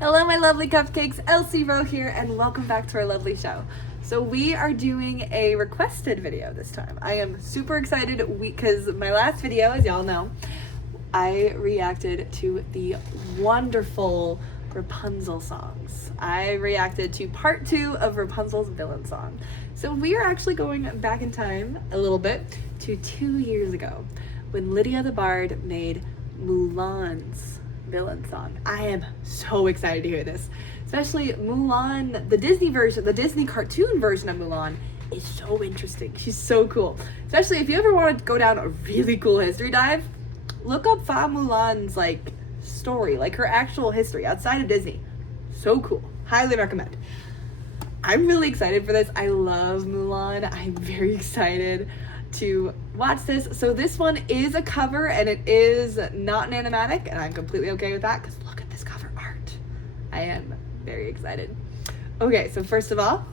Hello, my lovely cupcakes. Elsie Rowe here, and welcome back to our lovely show. So we are doing a requested video this time. I am super excited because my last video, as y'all know, I reacted to the wonderful Rapunzel songs. I reacted to part 2 of Rapunzel's villain song. So we are actually going back in time a little bit to 2 years ago when Lydia the Bard made Mulan's villain song. I am so excited to hear this. Especially Mulan, the Disney version, the Disney cartoon version of Mulan is so interesting. She's so cool. Especially if you ever want to go down a really cool history dive, look up Fa Mulan's story, her actual history outside of Disney. So cool. Highly recommend. I'm really excited for this. I love Mulan. I'm very excited to watch this. So this one is a cover and it is not an animatic, and I'm completely okay with that because look at this cover art. I am very excited. Okay, so first of all,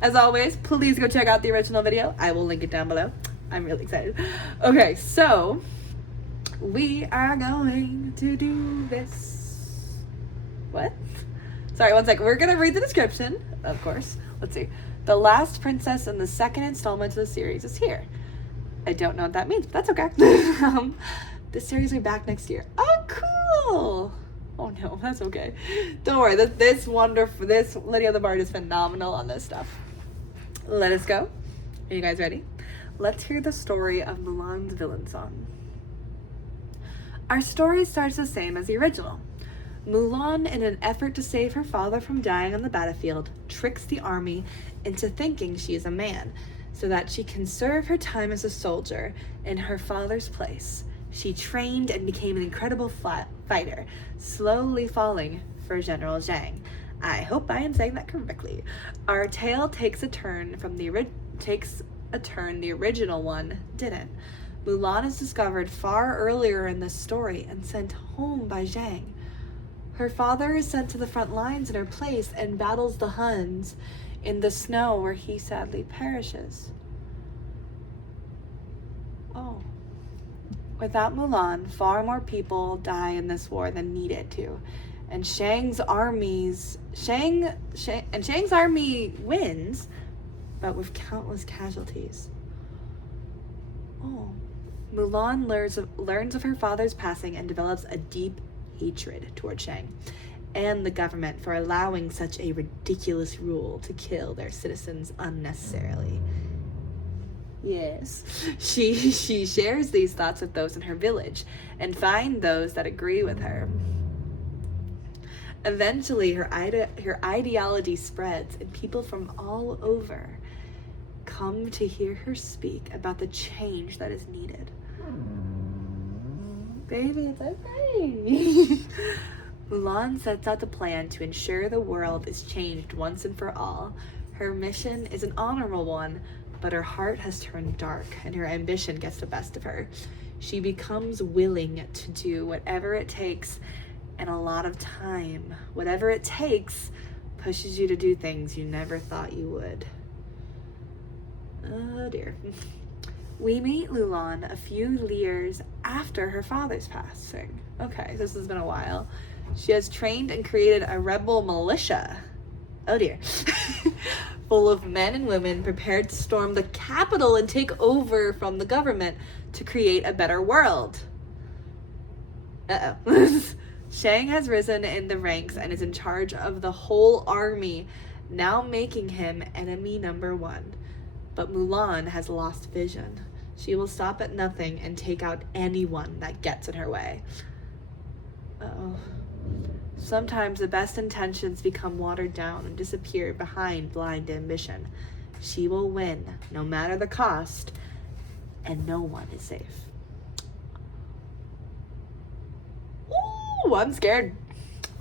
as always, please go check out the original video. I will link it down below. I'm really excited. Okay, so we are going to do this. What? Sorry, one second. We're going to read the description, of course. Let's see. The last princess in the second installment of the series is here. I don't know what that means, but that's okay. This series will be back next year. Oh, cool. Oh no, that's okay. Don't worry. This Lydia the Bard is phenomenal on this stuff. Let us go. Are you guys ready? Let's hear the story of Mulan's villain song. Our story starts the same as the original. Mulan, in an effort to save her father from dying on the battlefield, tricks the army into thinking she is a man, so that she can serve her time as a soldier in her father's place. She trained and became an incredible fighter, slowly falling for General Zhang. I hope I am saying that correctly. Our tale takes a turn the original one didn't. Mulan is discovered far earlier in this story and sent home by Zhang. Her father is sent to the front lines in her place and battles the Huns in the snow, where he sadly perishes. Oh. Without Mulan, far more people die in this war than needed to. And Shang's army wins, but with countless casualties. Oh. Mulan learns of her father's passing and develops a deep hatred toward Shang and the government for allowing such a ridiculous rule to kill their citizens unnecessarily. Yes. She shares these thoughts with those in her village and finds those that agree with her. Eventually, her ideology spreads and people from all over come to hear her speak about the change that is needed. Baby, it's okay. Mulan sets out the plan to ensure the world is changed once and for all. Her mission is an honorable one, but her heart has turned dark and her ambition gets the best of her. She becomes willing to do whatever it takes, and a lot of time. Whatever it takes pushes you to do things you never thought you would. Oh dear. We meet Mulan a few years after her father's passing. Okay, this has been a while. She has trained and created a rebel militia. Oh dear. Full of men and women prepared to storm the capital and take over from the government to create a better world. Uh-oh. Shang has risen in the ranks and is in charge of the whole army, now making him enemy number 1. But Mulan has lost vision. She will stop at nothing and take out anyone that gets in her way. Uh-oh. Sometimes the best intentions become watered down and disappear behind blind ambition. She will win, no matter the cost, and no one is safe. Ooh, I'm scared.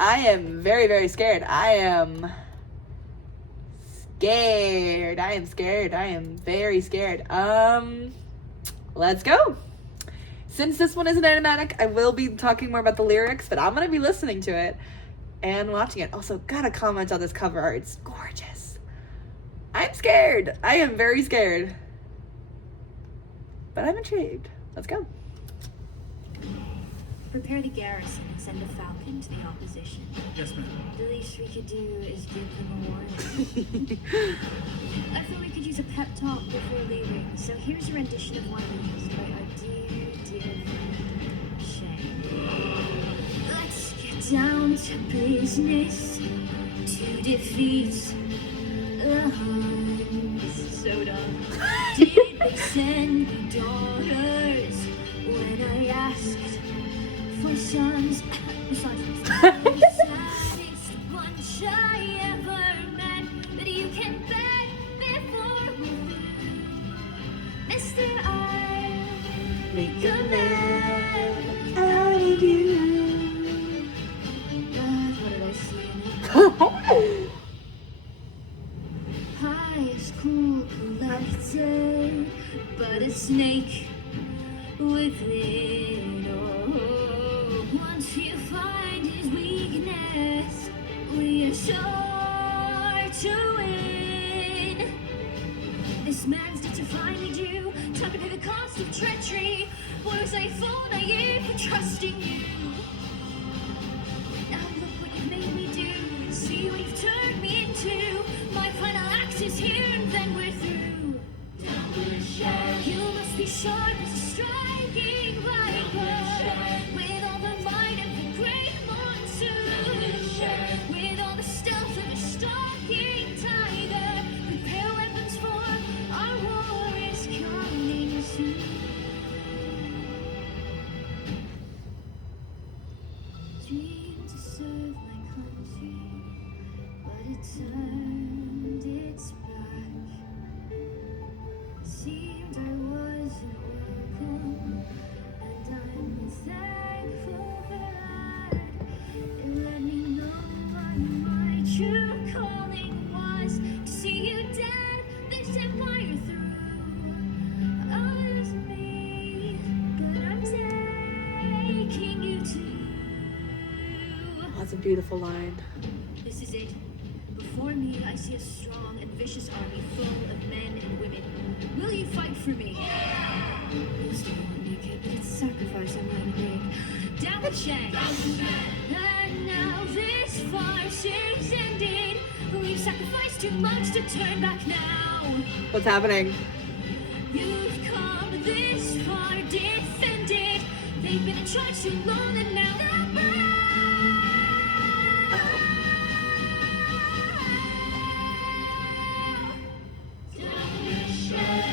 I am very, very scared. I am scared. I am very scared. Let's go. Since this one is an animatic, I will be talking more about the lyrics, but I'm going to be listening to it and watching it. Also, gotta comment on this cover art. It's gorgeous. I'm scared. I am very scared. But I'm intrigued. Let's go. Prepare the garrison and send a falcon to the opposition. Yes, ma'am. The least we could do is give them a warning. I thought we could use a pep talk before leaving, so here's a rendition of one of these by our dear friend, Shan. Let's get down to business to defeat the Huns. So dumb. Did they send me daughters when I asked for sons? The saddest bunch I ever met that you can bet before we lose. Mister, I make a man out of you. God, what did I see? Highest cool collector, but a snake within. Oh, once you find his weakness, we are sure to win. This man's did to finally do, time to pay the cost of treachery. Boy, was I fool naive for trusting you. Now look what you've made me do, see what you've turned me into. My final act is here and then we're through. You must be sharp as a striking viper, with all the might of the great monsoon, with all the stealth of a stalking tiger. Prepare weapons for our war is coming soon. Dreamed to serve my country, but it turned its back. Seemed I wasn't welcome, and I'm thankful for that. It let me know what my true calling was, to see you dead, this empire through. Others me, but I'm taking you too. That's a beautiful line. This is it. Before me, I see a strong and vicious army full of men and women. Will you fight for me? You'll still want me, kid, but it's a sacrifice I'm willing to make. Down the check! And now this farce is ended. We've sacrificed too much to turn back now. What's happening? You've come this far defended. They've been in charge too long and now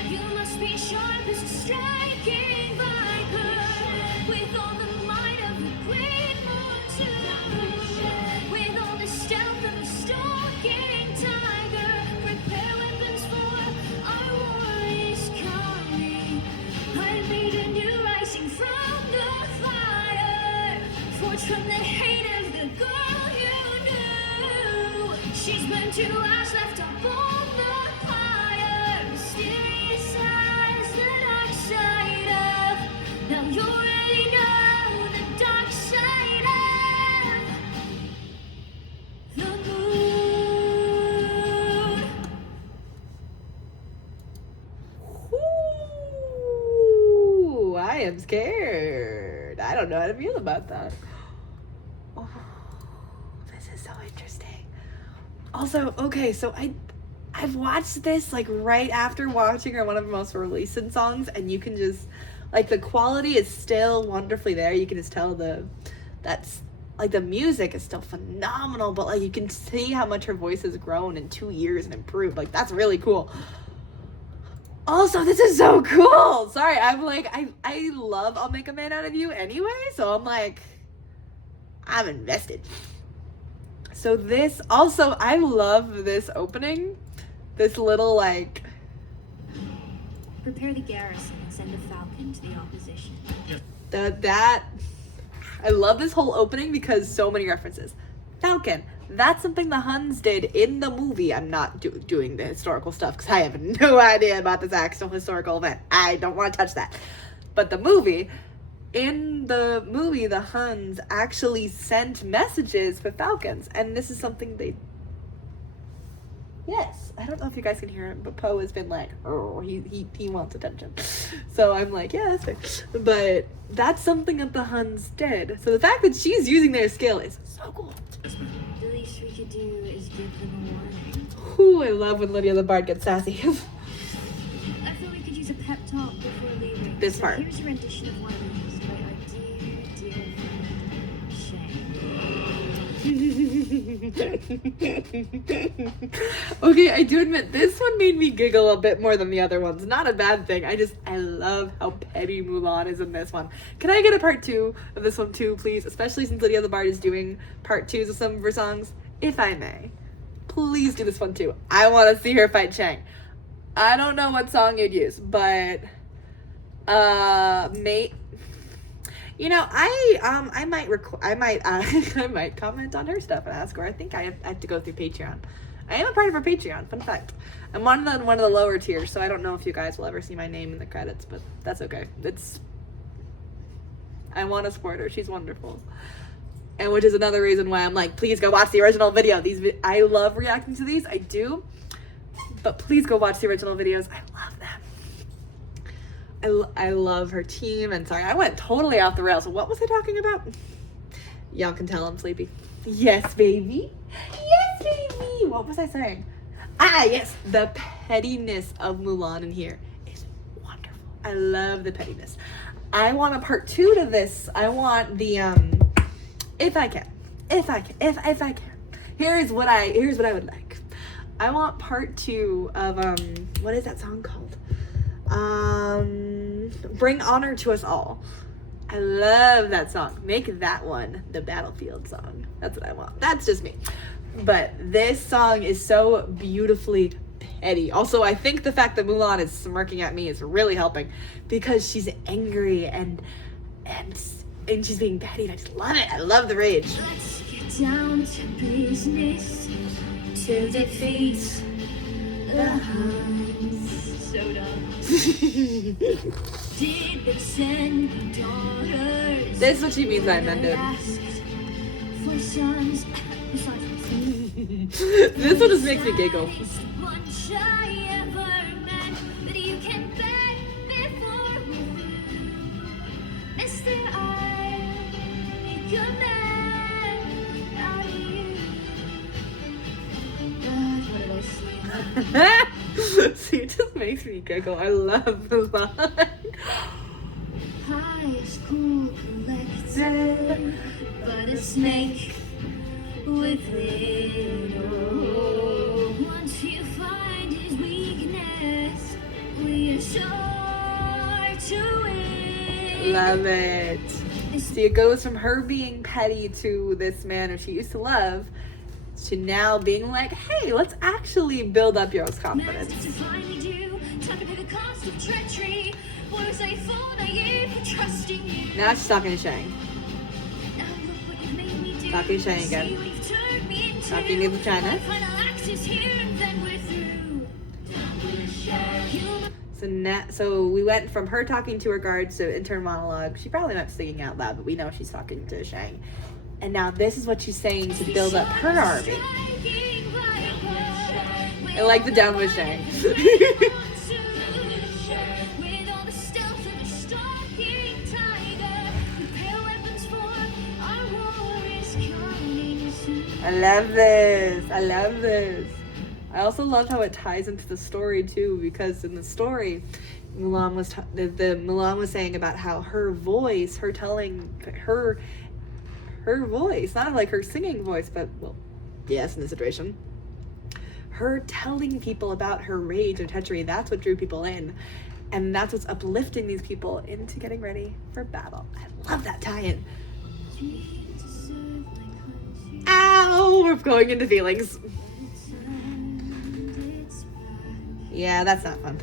you must be sharp as a striking viper, with all the might of the great monsoon, with all the stealth of a stalking tiger. Prepare weapons for our war is coming. I made a new rising from the fire, forged from the hate of the girl you knew. She's burned to ash, left up on the pyre. Mysterious as the dark side of. Now you already know the dark side of the moon. Ooh, I am scared. I don't know how to feel about that. Oh, this is so interesting. Also, okay, so I've watched this like right after watching one of her most recent songs, and you can just like the quality is still wonderfully there. You can just tell that's like the music is still phenomenal, but like you can see how much her voice has grown in 2 years and improved. Like that's really cool. Also, this is so cool. Sorry, I'm like I love I'll Make a Man Out of You anyway, so I'm like I'm invested. So this also, I love this opening. This little like Prepare the garrison and send a falcon to the opposition. that I love this whole opening because so many references. Falcon. That's something the Huns did in the movie. I'm not doing the historical stuff because I have no idea about this actual historical event. I don't want to touch that. But the movie, in the movie, the Huns actually sent messages for falcons, and this is something Yes, I don't know if you guys can hear him, but Poe has been like, oh, he wants attention. So I'm like, yeah, that's fair. But that's something that the Huns did. So the fact that she's using their skill is so cool. The least we could do is give them a warning. Ooh, I love when Lydia the Bard gets sassy. I thought we could use a pep talk before leaving. This So part. Here's a rendition of one of these by our dear friend Shan. Okay, I do admit this one made me giggle a bit more than the other ones. Not a bad thing. I love how petty Mulan is in this one. Can I get a part 2 of this one too, please? Especially since Lydia the Bard is doing part 2s of some of her songs. If I may, please do this one too. I want to see her fight Shang. I don't know what song you'd use, but mate. You know, I might comment on her stuff and ask her. I think I have to go through Patreon. I am a part of her Patreon. Fun fact. I'm on one of the lower tiers, so I don't know if you guys will ever see my name in the credits, but that's okay. I want to support her. She's wonderful, and which is another reason why I'm like, please go watch the original video. I love reacting to these. I do, but please go watch the original videos. I love them. I love her team, and sorry, I went totally off the rails. What was I talking about? Y'all can tell I'm sleepy. Yes, baby. Yes, baby. What was I saying? Yes. The pettiness of Mulan in here is wonderful. I love the pettiness. I want a part 2 to this. I want the if I can. Here's what I would like. I want part 2 of what is that song called? Bring Honor to Us All. I love that song. Make that one the Battlefield song. That's what I want. That's just me. But this song is so beautifully petty. Also, I think the fact that Mulan is smirking at me is really helping because she's angry and she's being petty. I just love it. I love the rage. Let's get down to business to defeat the Huns. So dumb. Did they send daughters? This is what she means by amended. For sons. This one just makes me giggle. Bunch I ever met that you can bet before we through. Mister, I make a man out of you. God, what did I say? See, it just makes me giggle. I love the line. High school collector, but a snake within. Oh, once you find his weakness, we are sure to win. Love it. See, it goes from her being petty to this man who she used to love to now being like, hey, let's actually build up your confidence. Masters to finally do, tuck into the cost of treachery. Was I full naive for trusting you? Now she's talking to Shang. Now look what you've made me do. Talking to Shang again. See what you've turned me into. Talking to China. My final act is here and then we're through. So we went from her talking to her guards to internal monologue. She probably not singing out loud, but we know she's talking to Shang. And now this is what she's saying to build up her army. I like the down with Shang. I love this. I love this. I also love how it ties into the story too, because in the story, Mulan was saying about how her voice, her voice, not like her singing voice, but well, yes, in this situation, her telling people about her rage and treachery, that's what drew people in, and that's what's uplifting these people into getting ready for battle. I love that tie-in. Ow, we're going into feelings. Yeah, that's not fun.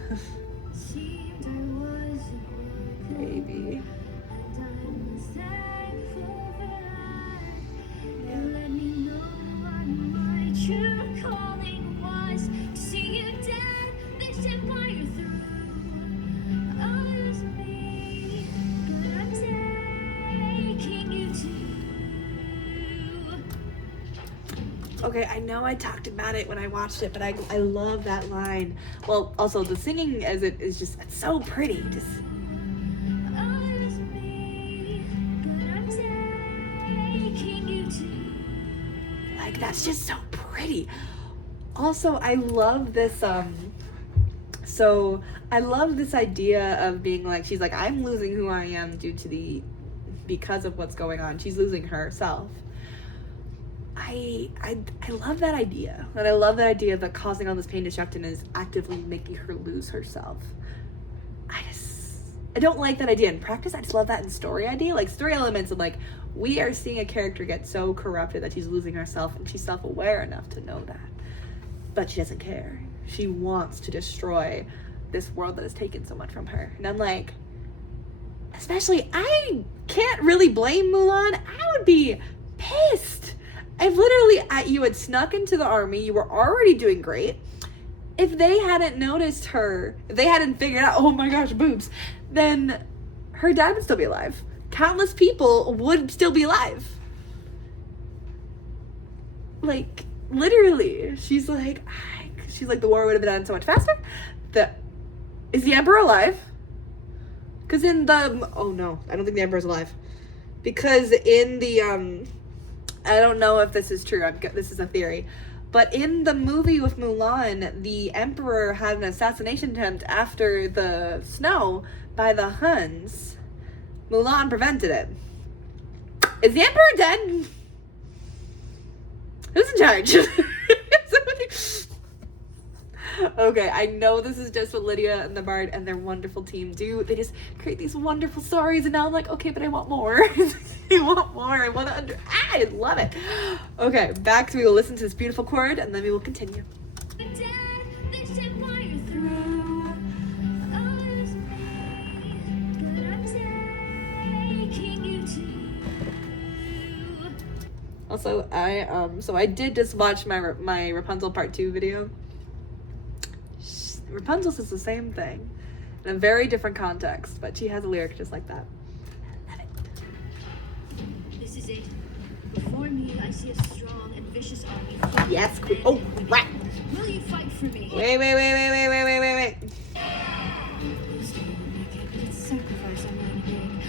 Baby. Okay, I know I talked about it when I watched it, but I love that line. Well, also the singing as it is just, it's so pretty. Just Oh, it's me, but I'm taking you to. like, that's just so pretty. Also, I love this, so I love this idea of being like, she's like, I'm losing who I am because of what's going on. She's losing herself. I love that idea. And I love that idea that causing all this pain destruction is actively making her lose herself. I don't like that idea in practice. I just love that in story idea. Like story elements of like, we are seeing a character get so corrupted that she's losing herself, and she's self-aware enough to know that. But she doesn't care. She wants to destroy this world that has taken so much from her. And I'm like, especially, I can't really blame Mulan. I would be pissed. If literally you had snuck into the army, you were already doing great. If they hadn't noticed her, if they hadn't figured out, oh my gosh, boobs, then her dad would still be alive. Countless people would still be alive. Like, literally, she's like, the war would have been done so much faster. Is the Emperor alive? Because in the, oh no, I don't think the Emperor's alive. Because in the, I don't know if this is true, this is a theory. But in the movie with Mulan, the Emperor had an assassination attempt after the snow by the Huns. Mulan prevented it. Is the Emperor dead? Who's in charge? Okay, I know this is just what Lydia and the Bard and their wonderful team do. They just create these wonderful stories, and now I'm like, okay, but I want more. I want more. I want to I love it. Okay, back to we will listen to this beautiful chord, and then we will continue. Also, I did just watch my Rapunzel Part 2 video. Rapunzel says the same thing in a very different context, but she has a lyric just like that. I love it. This is it. Before me, I see a strong and vicious army. Yes, oh, right. Will you fight for me? Wait. It's sacrifice I'm making.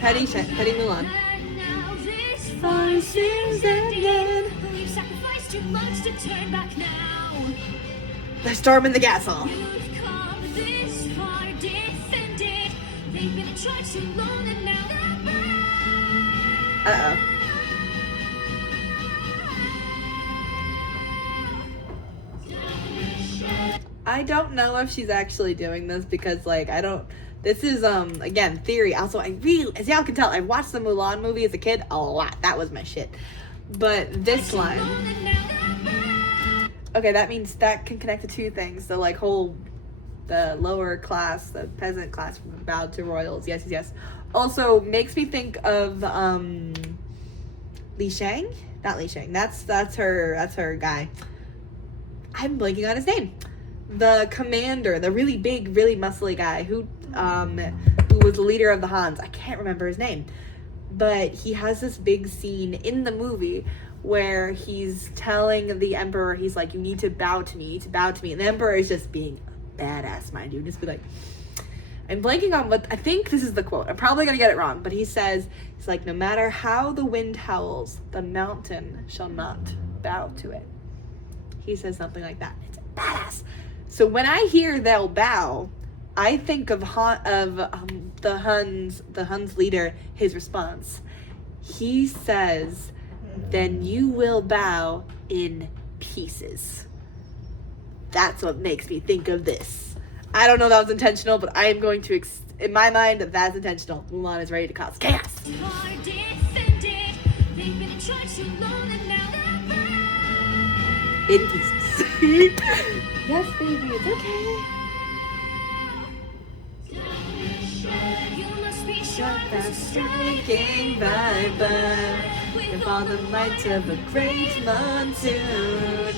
Petty Mulan. And now this far seems ended. We've sacrificed too much to turn back now. They're storming the castle. You've come this far, defended. They've been in charge too long, and now Uh-oh. I don't know if she's actually doing this because, like, this is, again, theory. Also, as y'all can tell, I watched the Mulan movie as a kid a lot. That was my shit. But this line, okay, that means that can connect to two things. The, like, the lower class, the peasant class bowed to royals. Yes. Also, makes me think of, Li Shang? Not Li Shang. That's her guy. I'm blanking on his name. The commander, the really big, really muscly guy who was the leader of the Hans. I can't remember his name. But he has this big scene in the movie where he's telling the Emperor, he's like, you need to bow to me, And the Emperor is just being a badass, mind you. Just be like, I'm blanking on what, I think this is the quote. I'm probably going to get it wrong. But he's like, no matter how the wind howls, the mountain shall not bow to it. He says something like that. It's badass. So when I hear they'll bow, I think of the Huns leader, his response. He says, then you will bow in pieces. That's what makes me think of this. I don't know if that was intentional, but I am going to, in my mind, that's intentional. Mulan is ready to cause chaos. In pieces. Yes, baby, it's okay. You must be sharp That as a striking viper, with all the might of a great monsoon,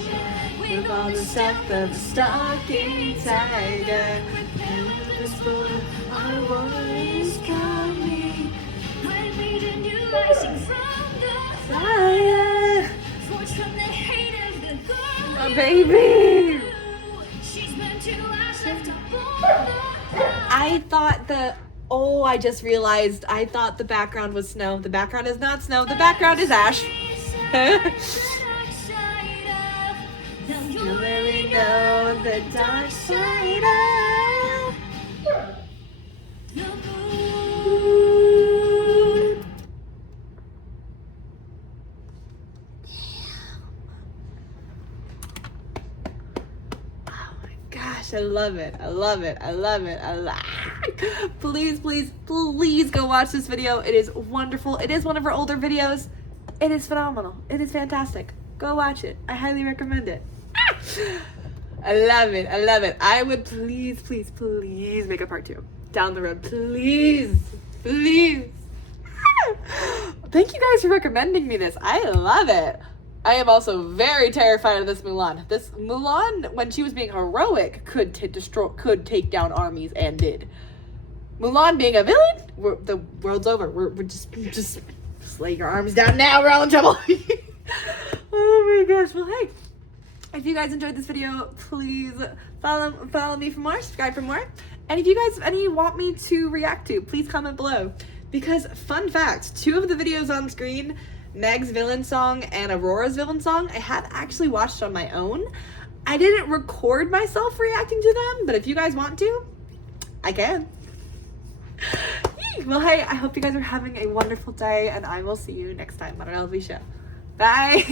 with all the strength of a stalking tiger, and whisper, our war is coming. I made a new rising from baby. She's meant to last left up on the ground. I thought I just realized I thought the background was snow. The background is not snow. The background is ash. You really know the dark side of the moon. Oh my gosh, I love it. I love it. I love it. Please, please, please go watch this video. It is wonderful. It is one of our older videos. It is phenomenal. It is fantastic. Go watch it. I highly recommend it. I love it. I love it. I would please, please, please make a part 2 down the road. Please, please. Thank you guys for recommending me this. I love it. I am also very terrified of this Mulan. This Mulan, when she was being heroic, could take down armies and did. Mulan being a villain, the world's over. We're just lay your arms down now. We're all in trouble. Oh my gosh. Well, hey. If you guys enjoyed this video, please follow me for more, subscribe for more. And if you guys have any you want me to react to, please comment below. Because fun fact, 2 of the videos on screen, Meg's villain song and Aurora's villain song, I have actually watched on my own. I didn't record myself reacting to them, but if you guys want to, I can. Well, hey, I hope you guys are having a wonderful day, and I will see you next time on our lovely show. Bye.